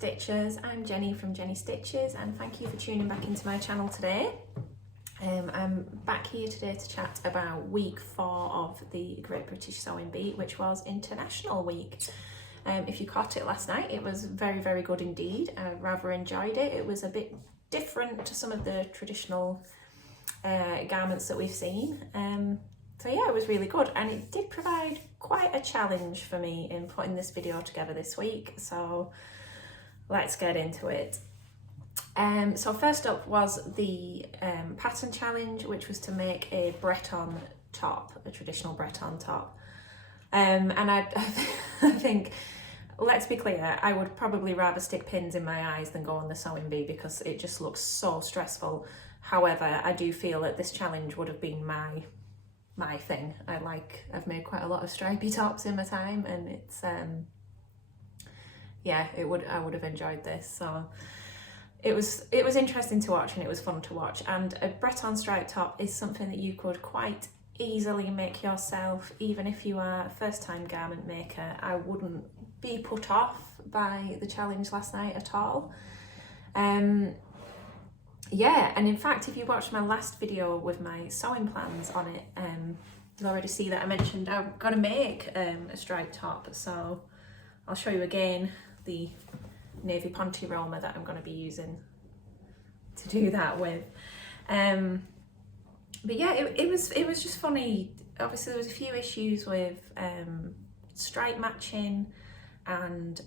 Stitchers. I'm Jenny from Jenny Stitches, and thank you for tuning back into my channel today. I'm back here today to chat about week 4 of the Great British Sewing Bee, which was International Week. If you caught it last night, it was very, very good indeed. I rather enjoyed it. It was a bit different to some of the traditional garments that we've seen. So yeah, it was really good, and it did provide quite a challenge for me in putting this video together this week. So let's get into it. So first up was the pattern challenge, which was to make a Breton top, a traditional Breton top. And I think, let's be clear, I would probably rather stick pins in my eyes than go on the sewing bee because it just looks so stressful. However, I do feel that this challenge would have been my thing. I've made quite a lot of stripy tops in my time, and it's yeah, I would have enjoyed this. So it was interesting to watch, and it was fun to watch. And a Breton stripe top is something that you could quite easily make yourself, even if you are a first-time garment maker. I wouldn't be put off by the challenge last night at all. Yeah, and in fact, if you watched my last video with my sewing plans on it, you'll already see that I mentioned I'm going to make a striped top. So I'll show you again the navy Ponte Roma that I'm going to be using to do that with. But yeah, it was just funny. Obviously, there was a few issues with stripe matching, and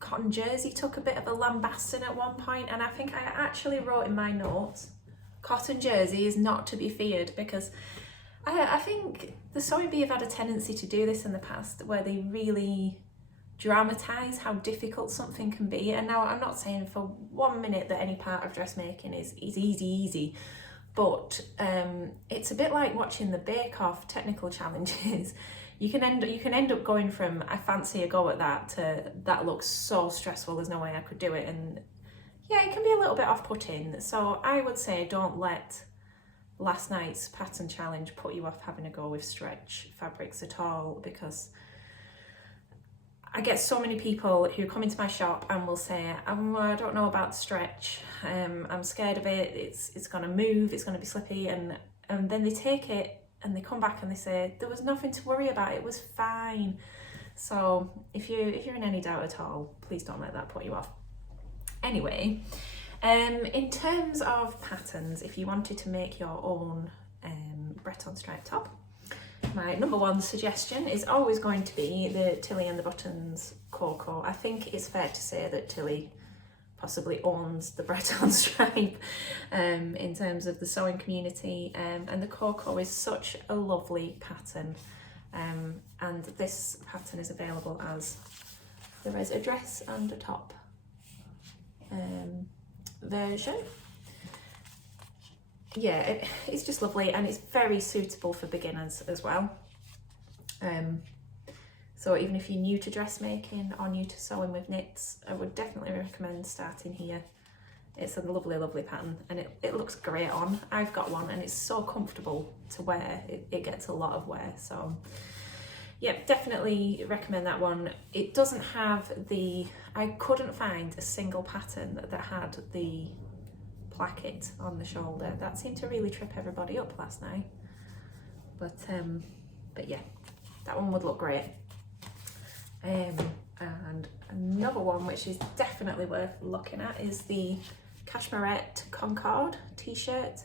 cotton jersey took a bit of a lambasting at one point, and I think I actually wrote in my notes, cotton jersey is not to be feared, because I think the sewing bee have had a tendency to do this in the past, where they really dramatise how difficult something can be. And now I'm not saying for 1 minute that any part of dressmaking is easy, but it's a bit like watching the Bake Off technical challenges. You can end up going from I fancy a go at that to that looks so stressful, there's no way I could do it. And yeah, it can be a little bit off-putting. So I would say don't let last night's pattern challenge put you off having a go with stretch fabrics at all, because I get so many people who come into my shop and will say, I don't know about stretch, I'm scared of it, it's going to move, it's going to be slippy, and then they take it and they come back and they say, there was nothing to worry about, it was fine. So if you're in any doubt at all, please don't let that put you off. Anyway, in terms of patterns, if you wanted to make your own Breton stripe top, my number one suggestion is always going to be the Tilly and the Buttons Coco. I think it's fair to say that Tilly possibly owns the Breton stripe in terms of the sewing community, and the Coco is such a lovely pattern, and this pattern is available as there is a dress and a top version. Yeah, it's just lovely, and it's very suitable for beginners as well. So even if you're new to dressmaking or new to sewing with knits, I would definitely recommend starting here. It's a lovely, lovely pattern, and it looks great on. I've got one, and it's so comfortable to wear. It gets a lot of wear, so yeah, definitely recommend that one. It doesn't have I couldn't find a single pattern that had the placket on the shoulder. That seemed to really trip everybody up last night, but yeah, that one would look great. And another one which is definitely worth looking at is the Cashmerette Concord t-shirt.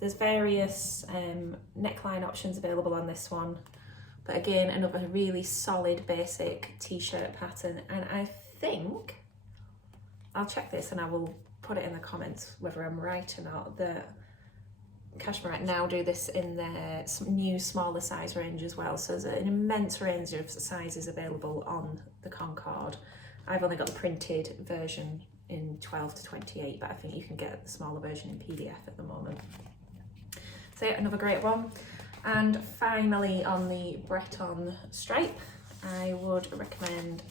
There's various neckline options available on this one, but again, another really solid basic t-shirt pattern. And I think, I'll check this and I will put it in the comments whether I'm right or not, that Cashmerette now do this in their new smaller size range as well. So there's an immense range of sizes available on the Concord. I've only got the printed version in 12 to 28, but I think you can get the smaller version in PDF at the moment. So yeah, another great one. And finally, on the Breton stripe, I would recommend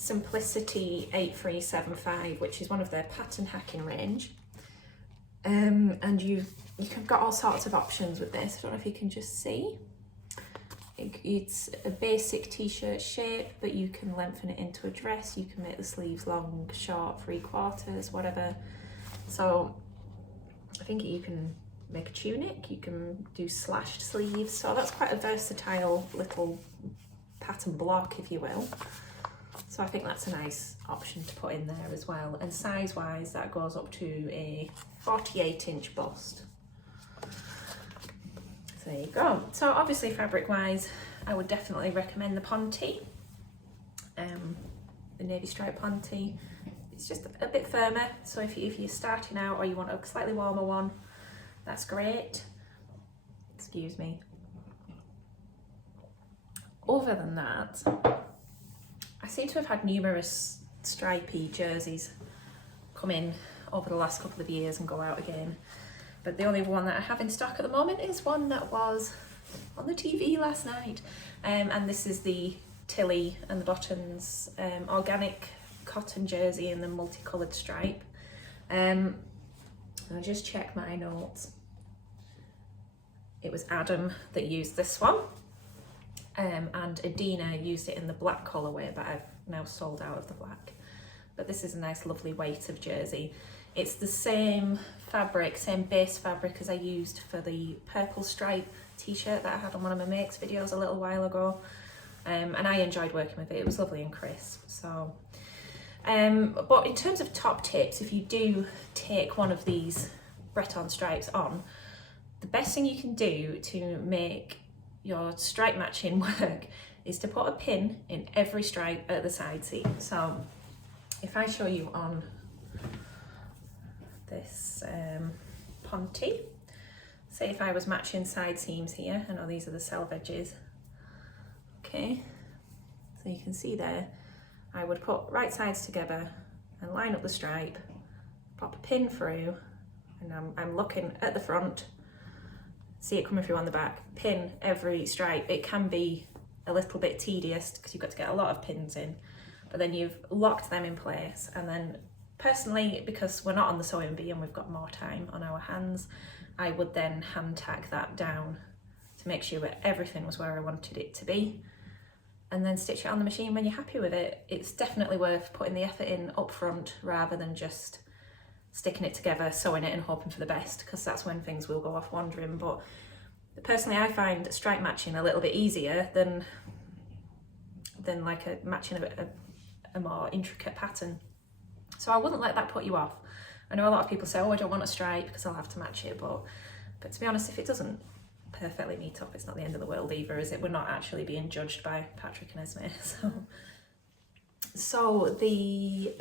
Simplicity 8375, which is one of their pattern hacking range. And you've got all sorts of options with this. I don't know if you can just see. It's a basic t-shirt shape, but you can lengthen it into a dress. You can make the sleeves long, short, 3/4, whatever. So I think you can make a tunic, you can do slashed sleeves. So that's quite a versatile little pattern block, if you will. So I think that's a nice option to put in there as well. And size wise, that goes up to a 48-inch bust. So there you go. So obviously fabric wise, I would definitely recommend the Ponte, the navy stripe Ponte. It's just a bit firmer, so if you're starting out or you want a slightly warmer one, that's great. Excuse me. Other than that, I seem to have had numerous stripy jerseys come in over the last couple of years and go out again. But the only one that I have in stock at the moment is one that was on the TV last night. And this is the Tilly and the Buttons organic cotton jersey in the multicoloured stripe. I'll just check my notes. It was Adam that used this one. And Adina used it in the black colourway, but I've now sold out of the black. But this is a nice lovely weight of jersey. It's the same fabric, same base fabric as I used for the purple stripe t-shirt that I had on one of my makes videos a little while ago. And I enjoyed working with it. It was lovely and crisp. So, but in terms of top tips, if you do take one of these Breton stripes on, the best thing you can do to make your stripe matching work is to put a pin in every stripe at the side seam. So if I show you on this Ponte, say if I was matching side seams here, I know these are the self edges, okay, so you can see there, I would put right sides together and line up the stripe, pop a pin through, and I'm looking at the front, see it coming through on the back, pin every stripe. It can be a little bit tedious because you've got to get a lot of pins in, but then you've locked them in place. And then personally, because we're not on the sewing bee and we've got more time on our hands, I would then hand tack that down to make sure that everything was where I wanted it to be, and then stitch it on the machine when you're happy with it. It's definitely worth putting the effort in up front rather than just sticking it together, sewing it and hoping for the best, because that's when things will go off wandering. But personally, I find stripe matching a little bit easier than like matching a more intricate pattern. So I wouldn't let that put you off. I know a lot of people say, oh, I don't want a stripe because I'll have to match it, but to be honest, if it doesn't perfectly meet up, it's not the end of the world either, is it? We're not actually being judged by Patrick and Esme. So the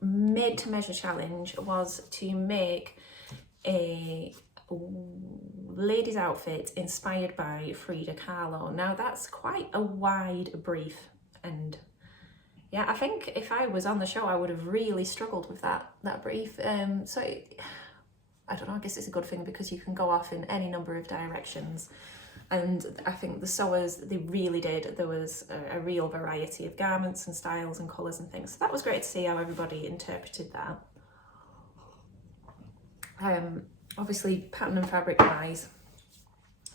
made to measure challenge was to make a ladies outfit inspired by Frida Kahlo. Now that's quite a wide brief, and yeah, I think if I was on the show I would have really struggled with that brief. So I don't know, I guess it's a good thing because you can go off in any number of directions, and I think the sewers, they really did. There was a real variety of garments and styles and colours and things, so that was great to see how everybody interpreted that. Obviously pattern and fabric wise,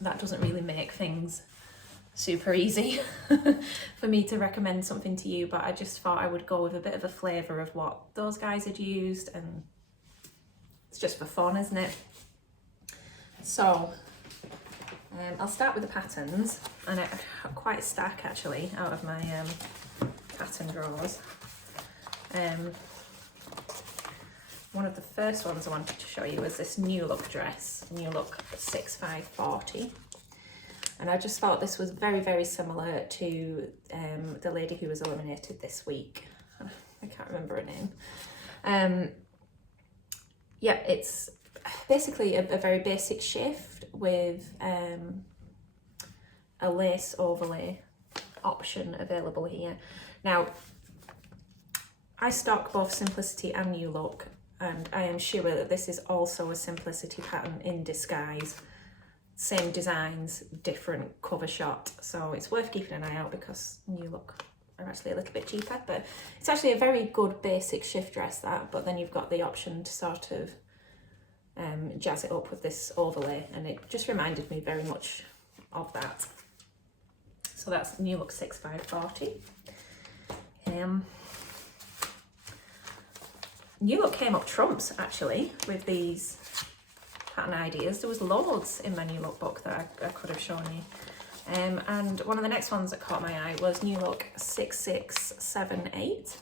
that doesn't really make things super easy for me to recommend something to you, but I just thought I would go with a bit of a flavour of what those guys had used, and it's just for fun, isn't it? So I'll start with the patterns, and I have quite a stack actually out of my pattern drawers. One of the first ones I wanted to show you was this New Look dress, New Look 6540. And I just thought this was very, very similar to the lady who was eliminated this week. I can't remember her name. Yeah, it's basically a very basic shift with a lace overlay option available here. Now, I stock both Simplicity and New Look, and I am sure that this is also a Simplicity pattern in disguise. Same designs, different cover shot, so it's worth keeping an eye out because New Look are actually a little bit cheaper, but it's actually a very good basic shift dress, that, but then you've got the option to sort of jazz it up with this overlay, and it just reminded me very much of that. So that's New Look 6540. New Look came up trumps actually with these pattern ideas. There was loads in my New Look book that I could have shown you. And one of the next ones that caught my eye was New Look 6678.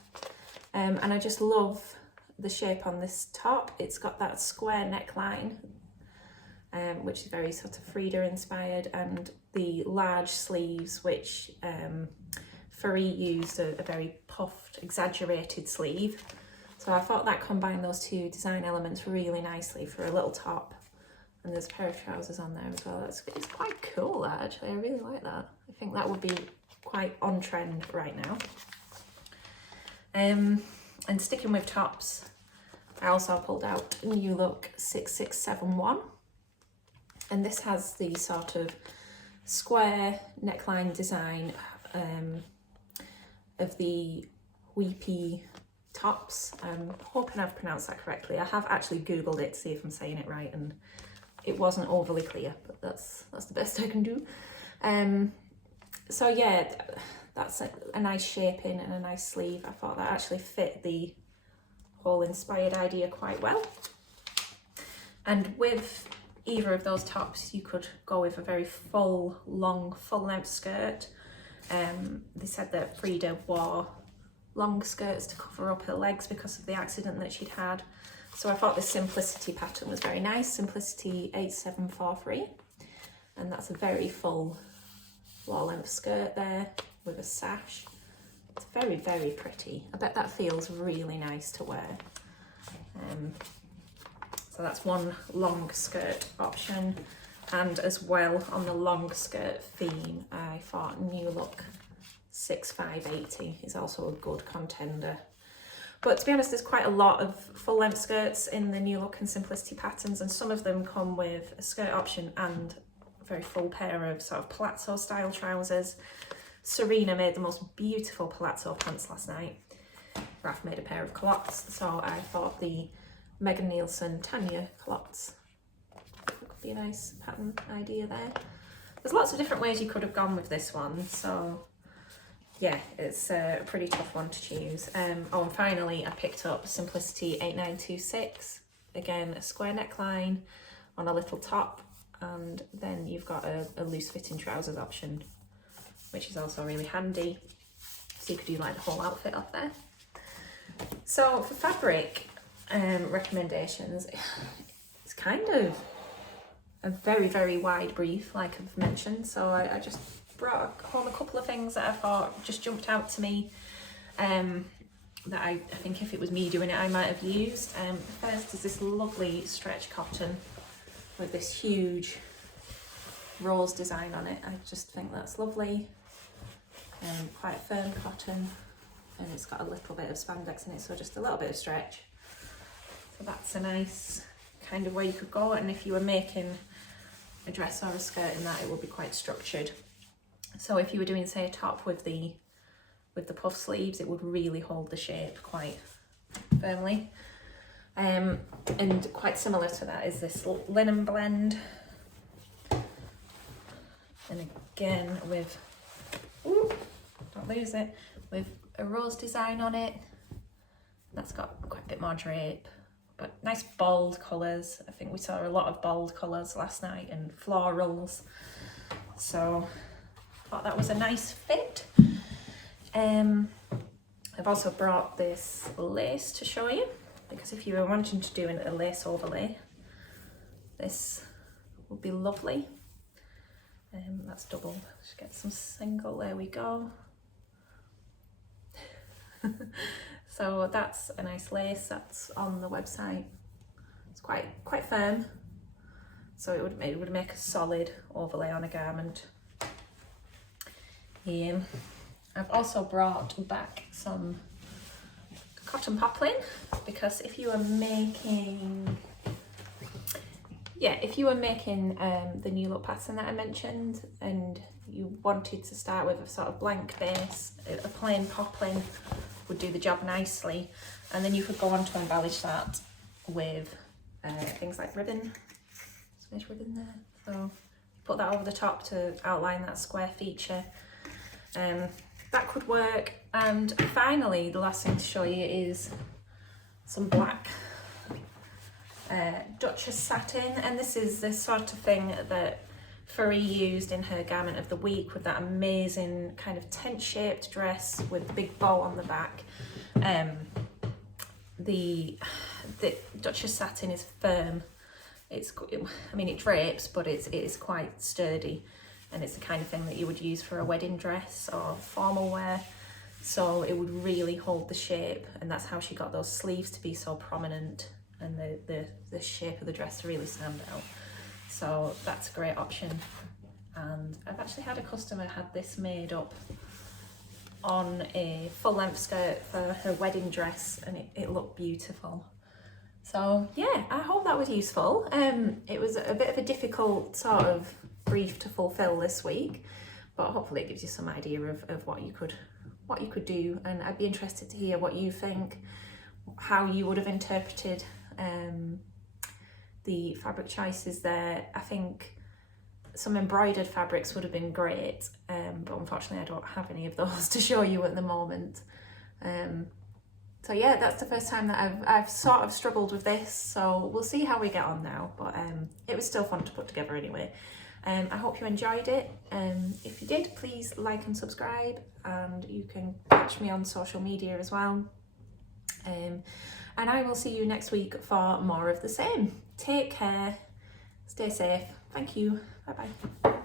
And I just love the shape on this top. It's got that square neckline, which is very sort of Frida inspired, and the large sleeves, which Farie used a very puffed, exaggerated sleeve. So I thought that combined those two design elements really nicely for a little top. And there's a pair of trousers on there as well. It's quite cool, that, actually. I really like that. I think that would be quite on trend right now. And sticking with tops, I also pulled out New Look 6671. And this has the sort of square neckline design of the weepy tops. I'm hoping I've pronounced that correctly. I have actually Googled it to see if I'm saying it right, and it wasn't overly clear, but that's the best I can do. So yeah, that's a nice shaping and a nice sleeve. I thought that actually fit the whole inspired idea quite well. And with either of those tops, you could go with a very full, long, full length skirt. They said that Frida wore long skirts to cover up her legs because of the accident that she'd had. So I thought this Simplicity pattern was very nice, Simplicity 8743. And that's a very full floor length skirt there with a sash. It's very, very pretty. I bet that feels really nice to wear. So that's one long skirt option. And as well, on the long skirt theme, I thought New Look 6580 is also a good contender. But to be honest, there's quite a lot of full length skirts in the New Look and Simplicity patterns, and some of them come with a skirt option and a very full pair of sort of palazzo style trousers. Serena made the most beautiful palazzo pants last night. Raf made a pair of culottes, so I thought the Megan Nielsen Tania culottes could be a nice pattern idea there. There's lots of different ways you could have gone with this one, so yeah, it's a pretty tough one to choose. Oh, and finally I picked up Simplicity 8926. Again, a square neckline on a little top, and then you've got a loose fitting trousers option, which is also really handy. So you could do like the whole outfit off there. So for fabric recommendations, it's kind of a very, very wide brief, like I've mentioned. So I just brought home a couple of things that I thought just jumped out to me, that I think if it was me doing it, I might have used. First is this lovely stretch cotton with this huge rose design on it. I just think that's lovely. Quite firm cotton, and it's got a little bit of spandex in it, so just a little bit of stretch. So that's a nice kind of way you could go, and if you were making a dress or a skirt in that, it would be quite structured. So if you were doing, say, a top with the puff sleeves, it would really hold the shape quite firmly. And quite similar to that is this linen blend. And again with, ooh, don't lose it, with a rose design on it. That's got quite a bit more drape, but nice bold colours. I think we saw a lot of bold colours last night and florals. So I thought that was a nice fit. I've also brought this lace to show you, because if you were wanting to do a lace overlay, this would be lovely. That's double. Just get some single, there we go. So that's a nice lace that's on the website. It's quite firm, so it would make a solid overlay on a garment. I've also brought back some cotton poplin, because if you were making the New Look pattern that I mentioned, and you wanted to start with a sort of blank base, a plain poplin would do the job nicely, and then you could go on to embellish that with things like ribbon. There's ribbon there, so put that over the top to outline that square feature. That could work. And finally, the last thing to show you is some black Duchess satin, and this is the sort of thing that Furry used in her garment of the week, with that amazing kind of tent shaped dress with a big bow on the back. The Duchess satin is firm. I mean, it drapes, but it is quite sturdy, and it's the kind of thing that you would use for a wedding dress or formal wear. So it would really hold the shape, and that's how she got those sleeves to be so prominent and the shape of the dress to really stand out. So that's a great option. And I've actually had a customer had this made up on a full length skirt for her wedding dress, and it looked beautiful. So yeah, I hope that was useful. It was a bit of a difficult sort of brief to fulfill this week, but hopefully it gives you some idea of what you could do, and I'd be interested to hear what you think, how you would have interpreted the fabric choices there. I think some embroidered fabrics would have been great, but unfortunately I don't have any of those to show you at the moment. So yeah, that's the first time that I've sort of struggled with this, so we'll see how we get on now, but it was still fun to put together anyway. I hope you enjoyed it. If you did, please like and subscribe, and you can catch me on social media as well. And I will see you next week for more of the same. Take care, stay safe. Thank you. Bye bye.